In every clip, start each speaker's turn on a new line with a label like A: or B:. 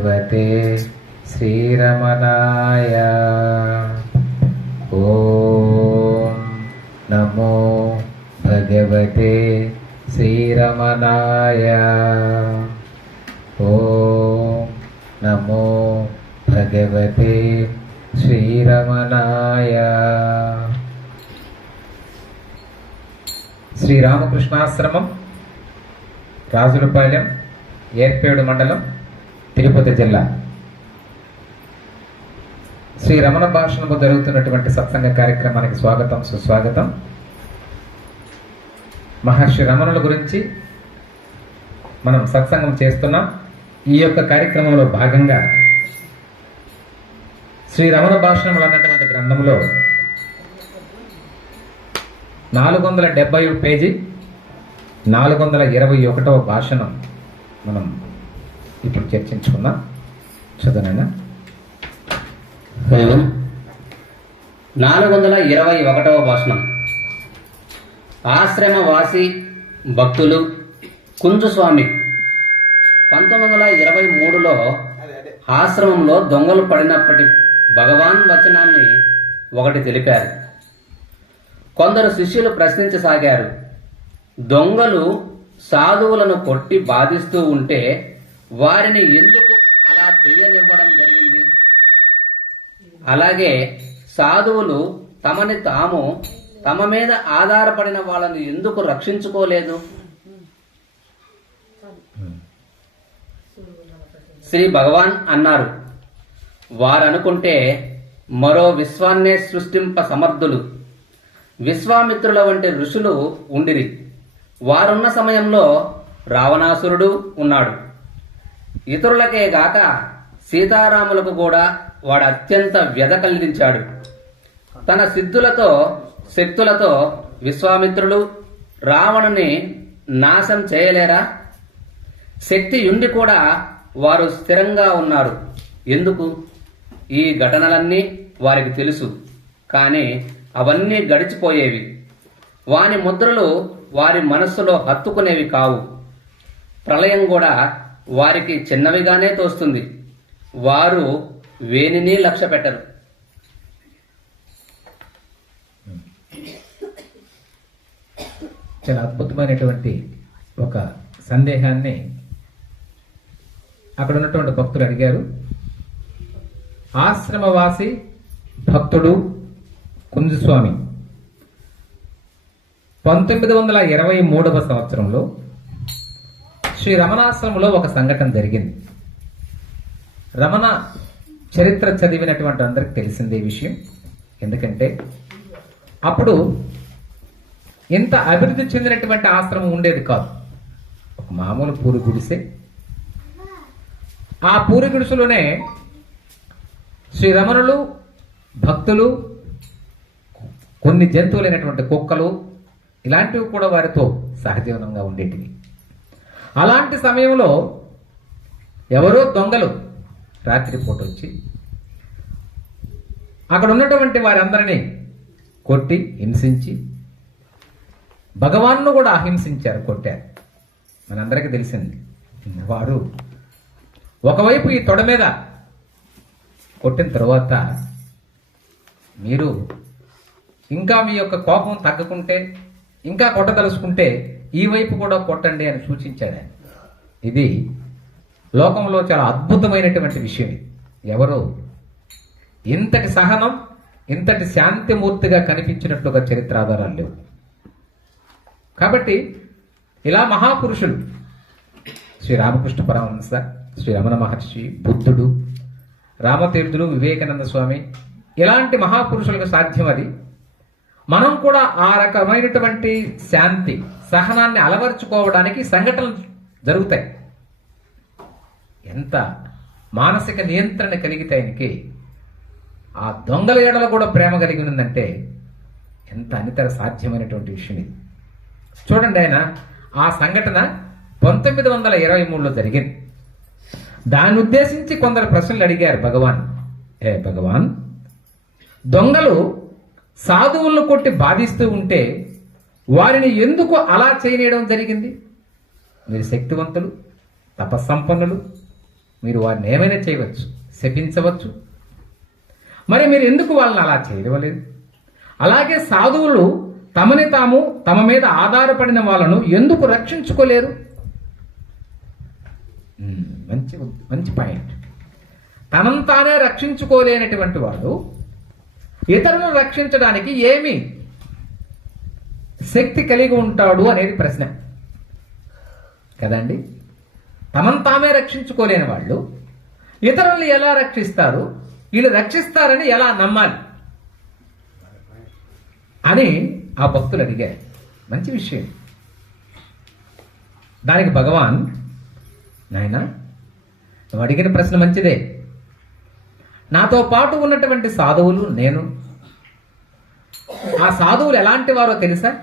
A: భగవతే శ్రీరమణాయ. ఓం నమో భగవతే శ్రీరమణాయ. ఓం నమో భగవతే శ్రీరమణాయ. శ్రీరామకృష్ణాశ్రమం రాజులపాలెం ఏర్పేడు మండలం తిరుపతి జిల్లా. శ్రీ రమణ భాషణము జరుగుతున్నటువంటి సత్సంగ కార్యక్రమానికి స్వాగతం సుస్వాగతం. మహర్షి రమణుల గురించి మనం సత్సంగం చేస్తున్నాం. ఈ యొక్క కార్యక్రమంలో భాగంగా శ్రీ రమణ భాషణములు అన్నటువంటి గ్రంథంలో నాలుగు వందల డెబ్బై పేజీ నాలుగు వందల ఇరవై ఒకటవ భాషణం మనం ఇప్పుడు చర్చించుకుందాం. చదువునైనా.
B: నాలుగు వందల ఇరవై ఒకటవ భాషణం. ఆశ్రమవాసి భక్తులు కుంజుస్వామి పంతొమ్మిది వందల ఇరవై మూడులో ఆశ్రమంలో దొంగలు పడినప్పటి భగవాన్ వచనాన్ని ఒకటి తెలిపారు. కొందరు శిష్యులు ప్రశ్నించసాగారు దొంగలు సాధువులను కొట్టి బాధిస్తూ ఉంటే వారిని ఎందుకు అలా చేయనివ్వడం జరిగింది? అలాగే సాధువులు తమని తాము తమ మీద ఆధారపడిన వాళ్ళని ఎందుకు రక్షించుకోలేదు? శ్రీ భగవాన్ అన్నారు వారనుకుంటే మరో విశ్వాన్నే సృష్టింప సమర్థులు. విశ్వామిత్రుల వంటి ఋషులు ఉండిరి. వారున్న సమయంలో రావణాసురుడు ఉన్నాడు. ఇతరులకే గాక సీతారాములకు కూడా వాడు అత్యంత వ్యధ కలిగించాడు. తన సిద్ధులతో శక్తులతో విశ్వామిత్రులు రావణుని నాశం చేయలేరా? శక్తి ఉండి కూడా వారు స్థిరంగా ఉన్నారు. ఎందుకు? ఈ ఘటనలన్నీ వారికి తెలుసు. కానీ అవన్నీ గడిచిపోయేవి. వాని ముద్రలు వారి మనస్సులో హత్తుకునేవి కావు. ప్రళయం కూడా వారికి చిన్నవిగానే తోస్తుంది. వారు వేనిని లక్ష్య పెట్టరు.
A: చాలా అద్భుతమైనటువంటి ఒక సందేహాన్ని అక్కడ ఉన్నటువంటి భక్తులు అడిగారు. ఆశ్రమవాసి భక్తుడు కుంజస్వామి. పంతొమ్మిది వందల ఇరవై మూడవ సంవత్సరంలో శ్రీ రమణాశ్రమంలో ఒక సంఘటన జరిగింది. రమణ చరిత్ర చదివినటువంటి అందరికి తెలిసిందే విషయం. ఎందుకంటే అప్పుడు ఇంత అభివృద్ధి చెందినటువంటి ఆశ్రమం ఉండేది కాదు. ఒక మామూలు పూరి గుడిసే. ఆ పూరి గుడిసెలోనే శ్రీ రమణులు భక్తులు కొన్ని జంతువులైనటువంటి కుక్కలు ఇలాంటివి కూడా వారితో సహజీవనంగా ఉండేటివి. అలాంటి సమయంలో ఎవరో దొంగలు రాత్రిపూట వచ్చి అక్కడ ఉన్నటువంటి వారందరినీ కొట్టి హింసించి భగవాన్ను కూడా అహింసించారు కొట్టారు. మనందరికీ తెలిసింది వారు ఒకవైపు ఈ తొడ మీద కొట్టిన తర్వాత మీరు ఇంకా మీ యొక్క కోపం తగ్గకుంటే ఇంకా కొట్టదలుచుకుంటే ఈ వైపు కూడా కొట్టండి అని సూచించాడు ఆయన. ఇది లోకంలో చాలా అద్భుతమైనటువంటి విషయం ఇది. ఎవరు? ఇంతటి సహనం ఇంతటి శాంతిమూర్తిగా కనిపించినట్లుగా చరిత్ర ఆధారాలు లేవు. కాబట్టి ఇలా మహాపురుషులు శ్రీ రామకృష్ణ పరమహంస శ్రీ రమణ మహర్షి బుద్ధుడు రామతీర్థులు వివేకానంద స్వామి ఇలాంటి మహాపురుషులకు సాధ్యం అది. మనం కూడా ఆ రకమైనటువంటి శాంతి సహనాన్ని అలవర్చుకోవడానికి సంఘటనలు జరుగుతాయి. ఎంత మానసిక నియంత్రణ కలిగితే ఆయనకి ఆ దొంగల ఏడలో కూడా ప్రేమ కలిగి ఉందంటే ఎంత అనితర సాధ్యమైనటువంటి విషయం ఇది. చూడండి ఆయన ఆ సంఘటన పంతొమ్మిది వందల ఇరవై మూడులో జరిగింది. దాన్ని ఉద్దేశించి కొందరు ప్రశ్నలు అడిగారు భగవాన్. ఏ భగవాన్? దొంగలు సాధువులను కొట్టి బాధిస్తూ ఉంటే వారిని ఎందుకు అలా చేయనేయడం జరిగింది? మీరు శక్తివంతులు తపస్సంపన్నులు మీరు వారిని ఏమైనా చేయవచ్చు శపించవచ్చు. మరి మీరు ఎందుకు వాళ్ళని అలా చేయవలేదు అలాగే సాధువులు తమని తాము తమ మీద ఆధారపడిన వాళ్ళను ఎందుకు రక్షించుకోలేరు? మంచి మంచి పాయింట్. తనంతానే రక్షించుకోలేనటువంటి వాడు ఇతరులను రక్షించడానికి ఏమి శక్తి కలిగి ఉంటాడు అనేది ప్రశ్న. కదండి? తమను తామే రక్షించుకోలేని వాళ్ళు ఇతరులను ఎలా రక్షిస్తారు? వీళ్ళు రక్షిస్తారని ఎలా నమ్మాలి? అని ఆ భక్తులు అడిగారు. మంచి విషయం. దానికి భగవాన్ నాయన నువ్వు అడిగిన ప్రశ్న మంచిదే. నాతో పాటు ఉన్నటువంటి సాధువులు నేను. ఆ సాధువులు ఎలాంటి వారో తెలుసా?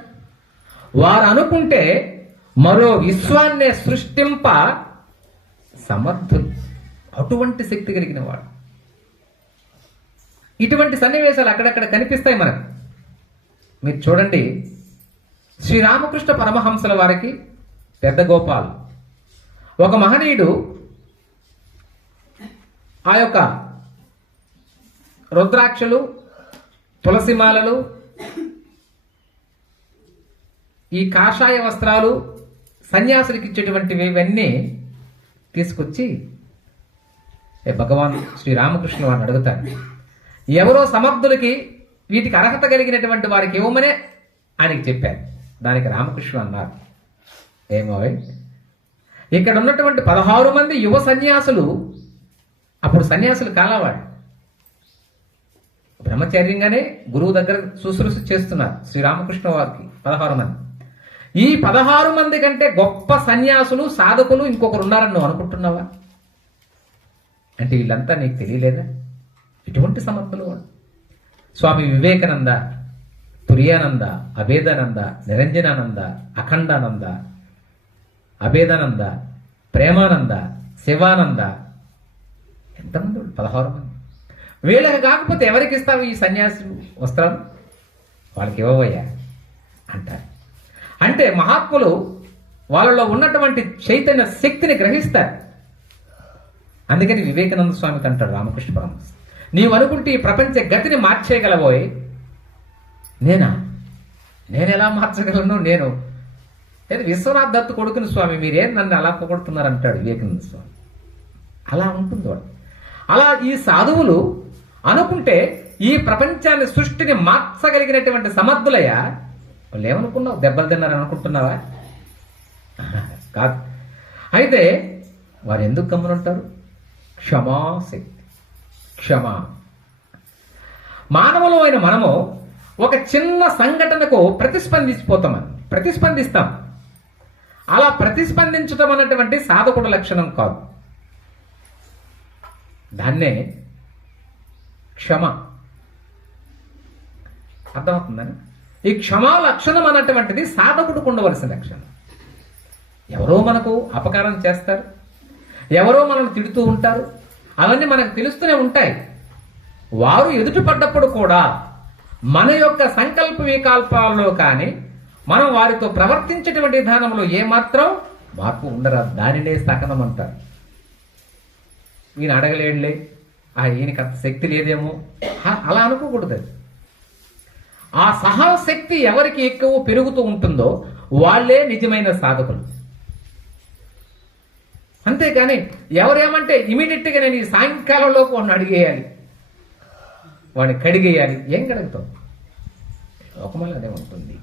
A: వారు అనుకుంటే మరో విశ్వాన్నే సృష్టింప సమర్థులు అటువంటి శక్తి కలిగిన వాడు. ఇటువంటి సన్నివేశాలు అక్కడక్కడ కనిపిస్తాయి మనకు. మీరు చూడండి శ్రీరామకృష్ణ పరమహంసల వారికి పెద్ద గోపాల్. ఒక మహనీయుడు ఆ యొక్క రుద్రాక్షలు తులసిమాలలు ఈ కాషాయ వస్త్రాలు సన్యాసులకు ఇచ్చేటువంటివి ఇవన్నీ తీసుకొచ్చి భగవాన్ శ్రీరామకృష్ణ వారిని అడుగుతారు ఎవరో సమర్థులకి వీటికి అర్హత కలిగినటువంటి వారికి ఇవ్వమనే ఆయనకి చెప్పారు దానికి రామకృష్ణ అన్నారు. ఏమో ఇక్కడ ఉన్నటువంటి పదహారు మంది యువ సన్యాసులు అప్పుడు సన్యాసులు కాలవాడు బ్రహ్మచర్యంగానే గురువు దగ్గర శుశ్రూష చేస్తున్నారు శ్రీరామకృష్ణ వారికి పదహారు మంది. ఈ పదహారు మంది కంటే గొప్ప సన్యాసులు సాధకులు ఇంకొకరు ఉన్నారని నువ్వు అనుకుంటున్నావా? అంటే వీళ్ళంతా నీకు తెలియలేదా? ఎటువంటి సమర్థులు స్వామి వివేకానంద తురియానంద అభేదానంద నిరంజనానంద అఖండానంద అభేదానంద ప్రేమానంద శివానంద. ఎంతమంది పదహారు మంది. వీళ్ళకి కాకపోతే ఎవరికి ఇస్తావు ఈ సన్యాసి వస్త్రాలు? వాళ్ళకి ఇవ్వబోయా అంటారు. అంటే మహాత్ములు వాళ్ళలో ఉన్నటువంటి చైతన్య శక్తిని గ్రహిస్తారు. అందుకని వివేకానంద స్వామికి అంటాడు రామకృష్ణ పరమహంస నీవు అనుకుంటే ఈ ప్రపంచ గతిని మార్చేయగలబోయ్ నేనా? నేను ఎలా మార్చగలను? నేను లేదు విశ్వనాథ్ దత్తు కొడుకుని స్వామి మీరేం నన్ను అలా పొగొడుతున్నారు అంటాడు వివేకానంద స్వామి. అలా ఉంటుంది వాడు. అలా ఈ సాధువులు అనుకుంటే ఈ ప్రపంచాన్ని సృష్టిని మార్చగలిగినటువంటి సమర్థులయ్యా వాళ్ళు ఏమనుకున్నావు దెబ్బలు తిన్నారు అనుకుంటున్నావా కాదు. అయితే వారు ఎందుకు గమనుంటారు క్షమాశక్తి. క్షమ. మానవులు అయిన మనము ఒక చిన్న సంఘటనకు ప్రతిస్పందించిపోతామని ప్రతిస్పందిస్తాం. అలా ప్రతిస్పందించడం అన్నటువంటి సాధకుడు లక్షణం కాదు. దాన్నే క్షమ. అర్థమవుతుందని ఈ క్షమా లక్షణం అన్నటువంటిది సాధకుడికి ఉండవలసిన లక్షణం. ఎవరో మనకు అపకారం చేస్తారు. ఎవరో మనల్ని తిడుతూ ఉంటారు. అవన్నీ మనకు తెలుస్తూనే ఉంటాయి. వారు ఎదుటి పడ్డప్పుడు కూడా మన యొక్క సంకల్ప వికల్పాల్లో కానీ మనం వారితో ప్రవర్తించేటువంటి విధానంలో ఏమాత్రం మార్పు ఉండరా? దానినే సకనం అంటారు. ఈయన అడగలేడులే. ఆ ఈయనకి అంత శక్తి లేదేమో. అలా అనుకోకూడదు అది. ఆ సహనశక్తి ఎవరికి ఎక్కువ పెరుగుతూ ఉంటుందో వాళ్ళే నిజమైన సాధకులు. అంతేకాని ఎవరేమంటే ఇమీడియట్గా నేను ఈ సాయంకాలంలోపు వాడిని అడిగేయాలి. వాడిని కడిగేయాలి. ఏం కడుగుతాం లోకమల్ల అదే ఉంటుంది.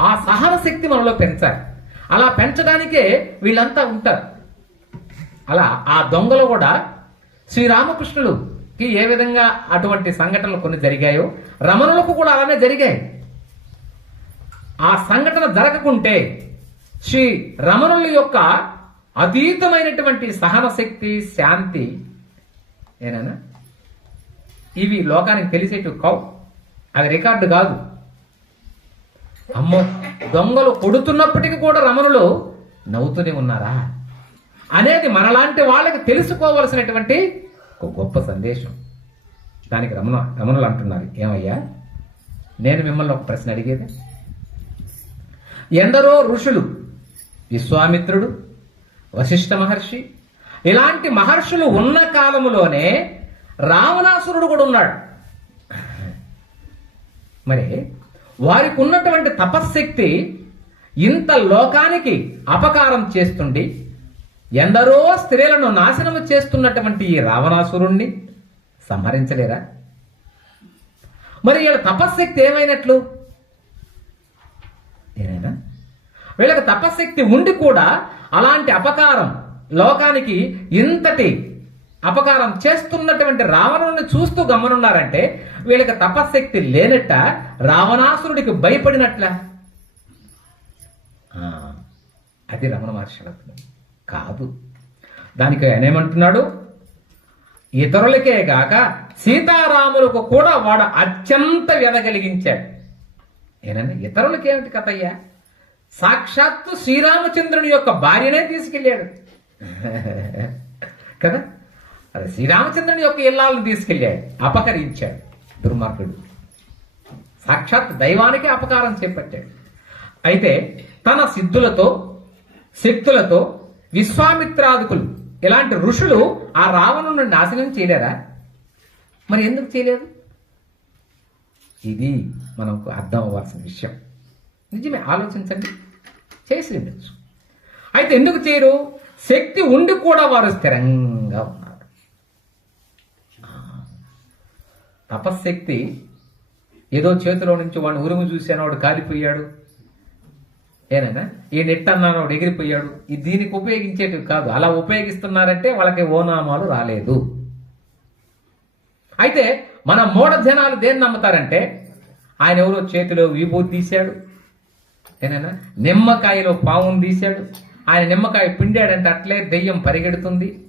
A: ఆ సహన శక్తి మనలో పెంచాలి. అలా పెంచడానికే వీళ్ళంతా ఉంటారు. అలా ఆ దొంగలు కూడా కి ఏ విధంగా అటువంటి సంఘటనలు కొన్ని జరిగాయో రమణులకు కూడా అలానే జరిగాయి. ఆ సంఘటన జరగకుంటే శ్రీ రమణుల యొక్క అతీతమైనటువంటి సహన శక్తి శాంతి ఏనా ఇవి లోకానికి తెలిసేటివి కావు. అది రికార్డు కాదు. అమ్మో దొంగలు కొడుతున్నప్పటికీ కూడా రమణులు నవ్వుతూనే ఉన్నారా? అనేది మనలాంటి వాళ్ళకి తెలుసుకోవలసినటువంటి ఒక గొప్ప సందేశం. దానికి రమణ రమణులు అంటున్నారు ఏమయ్యా నేను మిమ్మల్ని ఒక ప్రశ్న అడిగేది? ఎందరో ఋషులు విశ్వామిత్రుడు వశిష్ఠ మహర్షి ఇలాంటి మహర్షులు ఉన్న కాలములోనే రావణాసురుడు కూడా ఉన్నాడు. మరి వారికి ఉన్నటువంటి తపశ్శక్తి ఇంత లోకానికి అపకారం చేస్తుండి ఎందరో స్త్రీలను నాశనము చేస్తున్నటువంటి ఈ రావణాసురుణ్ణి సంహరించలేరా? మరి వీళ్ళ తపశ్శక్తి ఏమైనట్లు? ఏనైనా వీళ్ళకి తపశ్శక్తి ఉండి కూడా అలాంటి అపకారం లోకానికి ఇంతటి అపకారం చేస్తున్నటువంటి రావణుని చూస్తూ గమనున్నారంటే వీళ్ళకి తపశ్శక్తి లేనట్ట రావణాసురుడికి భయపడినట్ల? అది రమణ మహర్షి కాదు. దానికి ఆయన ఏమంటున్నాడు? ఇతరులకే కాక సీతారాములకు కూడా వాడు అత్యంత వ్యధ కలిగించాడు. ఏనండి ఇతరులకేమిటి కథయ్యా? సాక్షాత్తు శ్రీరామచంద్రుని యొక్క భార్యనే తీసుకెళ్ళాడు. కదా? అది శ్రీరామచంద్రుని యొక్క ఇల్లాలను తీసుకెళ్ళాడు అపహరించాడు దుర్మార్గుడు. సాక్షాత్ దైవానికి అపకారం చేపట్టాడు. అయితే తన సిద్ధులతో శక్తులతో విశ్వామిత్రాదుకులు. ఇలాంటి ఋషులు ఆ రావణుని నాశనం చేయలేరా? మరి ఎందుకు చేయలేదు? ఇది మనకు అర్థం అవ్వాల్సిన విషయం. నిజమే ఆలోచించండి. చేసి ఉండొచ్చు. అయితే ఎందుకు చేయరు? శక్తి ఉండి కూడా వారు స్థిరంగా ఉన్నారు. తపశ్శక్తి ఏదో చేతిలో నుంచి వాడిని ఉరుము చూశాను వాడు కాలిపోయాడు. ఏనైనా? ఈ నెట్ అన్నాను ఎగిరిపోయాడు. దీనికి ఉపయోగించేటివి కాదు. అలా ఉపయోగిస్తున్నారంటే వాళ్ళకి ఓనామాలు రాలేదు. అయితే మన మూఢ జనాలు దేన్ని నమ్ముతారంటే ఆయన ఎవరో చేతిలో విభూతి తీశాడు. ఏనైనా? నిమ్మకాయలో పావును తీశాడు. ఆయన నిమ్మకాయ పిండాడంటే అట్లే దెయ్యం పరిగెడుతుంది.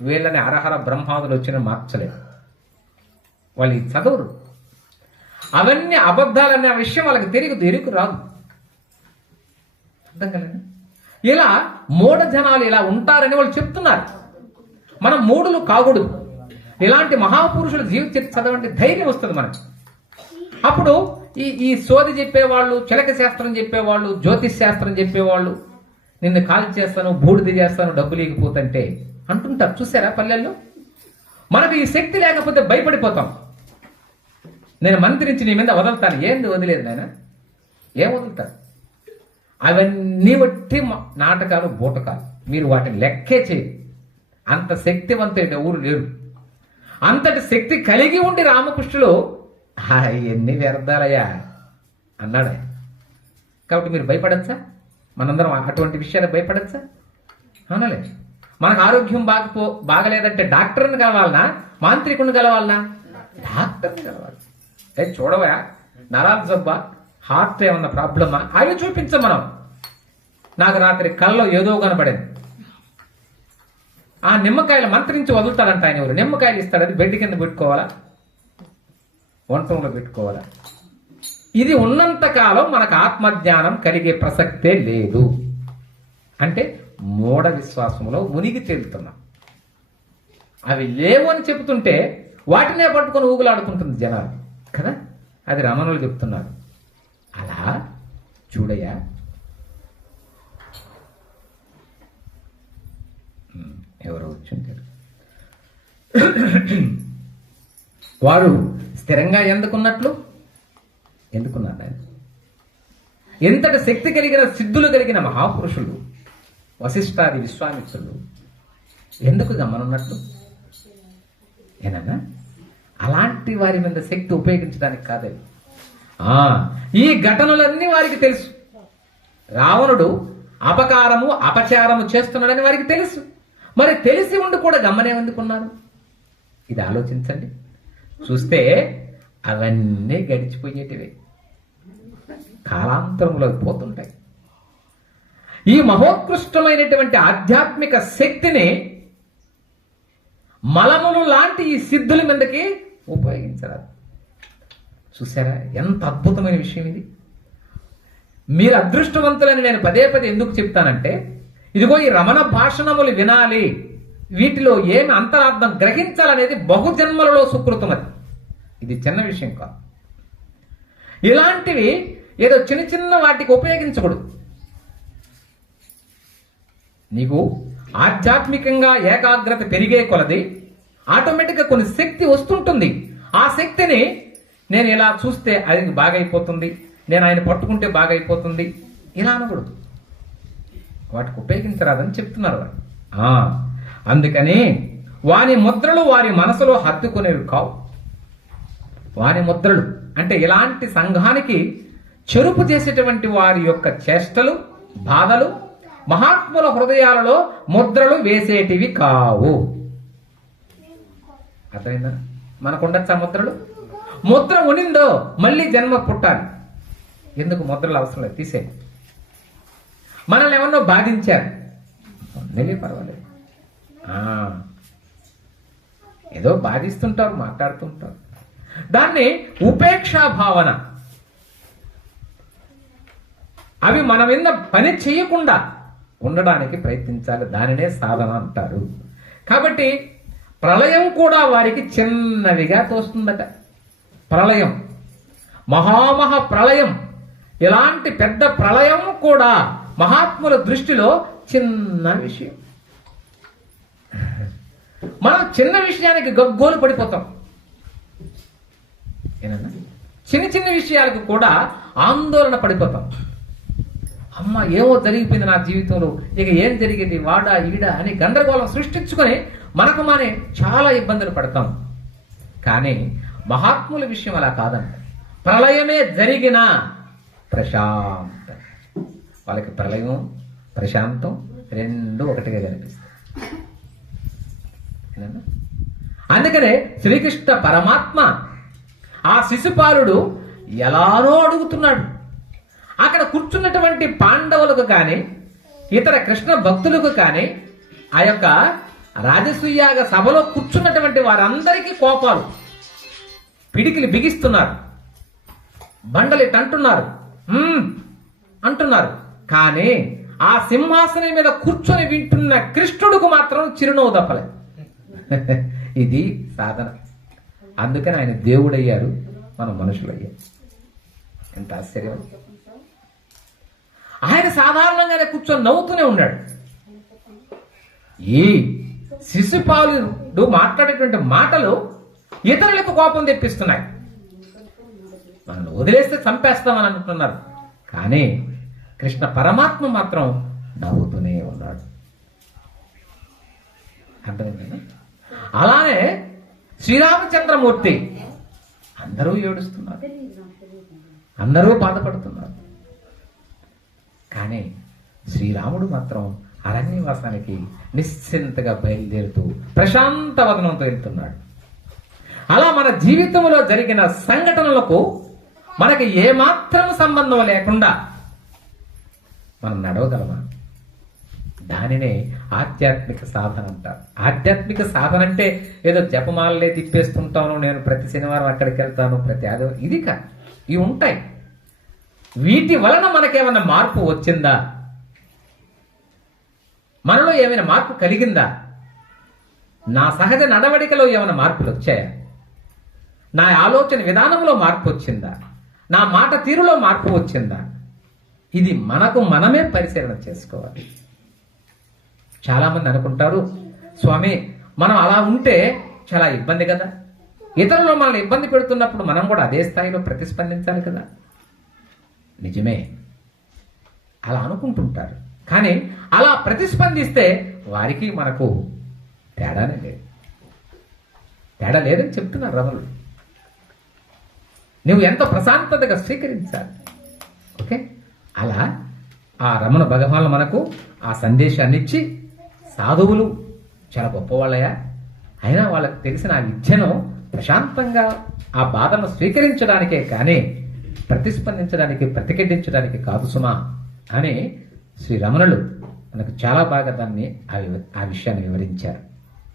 A: వీళ్ళని అరహర బ్రహ్మాదులు వచ్చిన మార్చలేదు. వాళ్ళు చదవరు. అవన్నీ అబద్ధాలనే విషయం వాళ్ళకి తెలియదు ఎరుకు రాదు. అర్థం కదండి? ఇలా మూఢ జనాలు ఇలా ఉంటారని వాళ్ళు చెప్తున్నారు. మనం మూడులు కాకూడదు. ఇలాంటి మహాపురుషుల జీవిత చరిత్ర చదవండి ధైర్యం వస్తుంది మనకి. అప్పుడు ఈ ఈ సోది చెప్పేవాళ్ళు చిలక శాస్త్రం చెప్పేవాళ్ళు జ్యోతిష్ శాస్త్రం చెప్పేవాళ్ళు నిన్ను కాల్ చేస్తాను బూడిది చేస్తాను డబ్బు లేకపోతుంటే అంటుంటారు. చూసారా పల్లెల్లో? మనకు ఈ శక్తి లేకపోతే భయపడిపోతాం. నేను మంత్రించి నీ మీద వదులుతాను. ఏంది వదిలేదు నాయన? ఏం వదులుతాను అవన్నీ బట్టి నాటకాలు బూటకాలు. మీరు వాటిని లెక్కే చేయరు. అంత శక్తివంతుడు ఎవరు లేరు. అంతటి శక్తి కలిగి ఉండి రామకృష్ణులు ఎన్ని వ్యర్థాలయ్యా అన్నాడు ఆయన. కాబట్టి మీరు భయపడచ్చా? మనందరం అటువంటి విషయాలు భయపడచ్చా? అనలే మనకు ఆరోగ్యం బాగపో బాగలేదంటే డాక్టర్ని కలవాలనా? మాంత్రికుని కలవాలనా? డాక్టర్ని కలవాలి. ఏ చూడవా నరాల జబ్బా? హార్ట్ ఏమన్నా ప్రాబ్లమా? అవి చూపించం మనం. నాకు రాత్రి కళ్ళలో ఏదో కనపడింది. ఆ నిమ్మకాయలు మంత్రించి వదులుతాడంట ఆయన ఎవరు? నిమ్మకాయలు ఇస్తాడు అది బెడ్ కింద పెట్టుకోవాలా? వంటంలో పెట్టుకోవాలా? ఇది ఉన్నంతకాలం మనకు ఆత్మజ్ఞానం కలిగే ప్రసక్తే లేదు. అంటే మూఢ విశ్వాసంలో మునిగి తేలుతున్నాం. అవి లేవు అని చెబుతుంటే వాటినే పట్టుకొని ఊగులాడుకుంటుంది జనాలు. కదా? అది రమణులు చెప్తున్నారు. అలా చూడయ్యా ఎవరో వచ్చింటారు. వారు స్థిరంగా ఎందుకున్నట్లు? ఎందుకున్నారు ఆయన? ఎంతటి శక్తి కలిగిన సిద్ధులు కలిగిన మహాపురుషులు వశిష్ఠాది విశ్వామిత్రులు ఎందుకు గమనున్నట్లు? ఏనన్నా? అలాంటి వారి మీద శక్తి ఉపయోగించడానికి కాదది ఆ, ఈ ఘటనలన్నీ వారికి తెలుసు. రావణుడు అపకారము అపచారము చేస్తున్నాడని వారికి తెలుసు. మరి తెలిసి ఉండి కూడా గమ్మనేందుకున్నారు ఇది ఆలోచించండి. చూస్తే అవన్నీ గడిచిపోయేటివి. కాలాంతరంలో పోతుంటాయి. ఈ మహోత్కృష్టమైనటువంటి ఆధ్యాత్మిక శక్తిని మలములు లాంటి ఈ సిద్ధుల మీదకి ఉపయోగించరాదు. చూసారా? ఎంత అద్భుతమైన విషయం ఇది. మీరు అదృష్టవంతులని నేను పదే పదే ఎందుకు చెప్తానంటే ఇదిగో ఈ రమణ భాషణములు వినాలి. వీటిలో ఏమి అంతరార్థం గ్రహించాలనేది బహుజన్మలలో సుకృతం అది ఇది చిన్న విషయం కాదు. ఇలాంటివి ఏదో చిన్న చిన్న వాటికి ఉపయోగించకూడదు. నీకు ఆధ్యాత్మికంగా ఏకాగ్రత పెరిగే కొలది ఆటోమేటిక్గా కొన్ని శక్తి వస్తుంటుంది. ఆ శక్తిని నేను ఇలా చూస్తే అది బాగైపోతుంది. నేను ఆయన పట్టుకుంటే బాగైపోతుంది. ఇలా అనకూడదు. వాటికి ఉపయోగించరాదని చెప్తున్నారు వారు. అందుకని వారి ముద్రలు వారి మనసులో హత్తుకునేవి కావు. వారి ముద్రలు అంటే ఇలాంటి సంఘానికి చెరుపు చేసేటువంటి వారి యొక్క చేష్టలు బాధలు మహాత్ముల హృదయాలలో ముద్రలు వేసేటివి కావు. అర్థమైందా? మనకు ఉండొచ్చా ముద్రలు? ముద్ర ఉనిందో మళ్ళీ జన్మ పుట్టాలి. ఎందుకు ముద్రలు అవసరం లేదు? తీసేయండి. మనల్ని ఎవరినో బాధించారు. నెలే పర్వాలేదు. ఏదో బాధిస్తుంటారు మాట్లాడుతుంటారు. దాన్ని ఉపేక్షా భావన. అవి మన మీద పని చేయకుండా ఉండడానికి ప్రయత్నించాలి దానినే సాధన అంటారు. కాబట్టి ప్రళయం కూడా వారికి చిన్నవిగా తోస్తుందట. ప్రళయం. మహామహ ప్రళయం. ఇలాంటి పెద్ద ప్రళయం కూడా మహాత్ముల దృష్టిలో చిన్న విషయం. మనం చిన్న విషయానికి గగ్గోలు పడిపోతాం. ఏనన్నా? చిన్న చిన్న విషయాలకు కూడా ఆందోళన పడిపోతాం. అమ్మ ఏమో జరిగిపోయింది నా జీవితంలో. ఇక ఏం జరిగింది? వాడా ఈడ అని గందరగోళం సృష్టించుకొని మనకు మానే చాలా ఇబ్బందులు పడతాం. కానీ మహాత్ముల విషయం అలా కాదండి ప్రళయమే జరిగిన ప్రశాంతం. వాళ్ళకి ప్రళయం ప్రశాంతం రెండు ఒకటిగా కనిపిస్తాయి. అందుకనే శ్రీకృష్ణ పరమాత్మ ఆ శిశుపాలుడు ఎలానో అడుగుతున్నాడు. అక్కడ కూర్చున్నటువంటి పాండవులకు కానీ ఇతర కృష్ణ భక్తులకు కానీ ఆ యొక్క రాజసూయాగ సభలో కూర్చున్నటువంటి వారందరికీ కోపాలు. పిడికిలి బిగిస్తున్నారు. బండలిట్ అంటున్నారు. అంటున్నారు. కానీ ఆ సింహాసనం మీద కూర్చొని వింటున్న కృష్ణుడికి మాత్రం చిరునవ్వు తప్పలేదు ఇది సాధన. అందుకని ఆయన దేవుడయ్యారు మనం మనుషులయ్యారు ఎంత ఆశ్చర్యం. ఆయన సాధారణంగానే కూర్చొని నవ్వుతూనే ఉన్నాడు. ఈ శిశుపాలుడు మాట్లాడేటువంటి మాటలు ఇతరులకు కోపం తెప్పిస్తున్నాయి. మనల్ని వదిలేస్తే చంపేస్తామని అనుకుంటున్నారు కానీ కృష్ణ పరమాత్మ మాత్రం నవ్వుతూనే ఉన్నాడు. అర్థమైందా అలానే శ్రీరామచంద్రమూర్తి అందరూ ఏడుస్తున్నారు. అందరూ బాధపడుతున్నారు. కానీ శ్రీరాముడు మాత్రం అరణ్యవాసానికి నిశ్చింతగా బయలుదేరుతూ ప్రశాంత వదనంతో వెళ్తున్నాడు. అలా మన జీవితంలో జరిగిన సంఘటనలకు మనకి ఏమాత్రం సంబంధం లేకుండా మనం నడవగలమా? దానినే ఆధ్యాత్మిక సాధన అంటారు. ఆధ్యాత్మిక సాధన అంటే ఏదో జపమాలనే తిప్పేస్తుంటాను నేను ప్రతి శనివారం అక్కడికి వెళ్తాను ప్రతి ఆదివారం. ఇది కాదు. ఇవి ఉంటాయి. వీటి వలన మనకేమైనా మార్పు వచ్చిందా? మనలో ఏమైనా మార్పు కలిగిందా? నా సహజ నడవడికలో ఏమైనా మార్పులు వచ్చాయా? నా ఆలోచన విధానంలో మార్పు వచ్చిందా? నా మాట తీరులో మార్పు వచ్చిందా? ఇది మనకు మనమే పరిశీలన చేసుకోవాలి. చాలా మంది అనుకుంటారు స్వామి మనం అలా ఉంటే చాలా ఇబ్బంది కదా. ఇతరులు మనల్ని ఇబ్బంది పెడుతున్నప్పుడు మనం కూడా అదే స్థాయిలో ప్రతిస్పందించాలి కదా. నిజమే. అలా అనుకుంటుంటారు. కానీ అలా ప్రతిస్పందిస్తే వారికి మనకు తేడానే లేదు. తేడా లేదని చెప్తున్నారు రమలు నువ్వు ఎంత ప్రశాంతతగా స్వీకరించాలి? అలా ఆ రమణ భగవాన్లు మనకు ఆ సందేశాన్ని ఇచ్చి సాధువులు చాలా గొప్పవాళ్ళయా? అయినా వాళ్ళకి తెలిసిన ఆ విద్యను ప్రశాంతంగా ఆ బాధను స్వీకరించడానికే కానీ ప్రతిస్పందించడానికి ప్రతిఘటించడానికి కాదు సుమా అని శ్రీ రమణులు మనకు చాలా బాగా దాన్ని ఆ ఆ విషయాన్ని వివరించారు.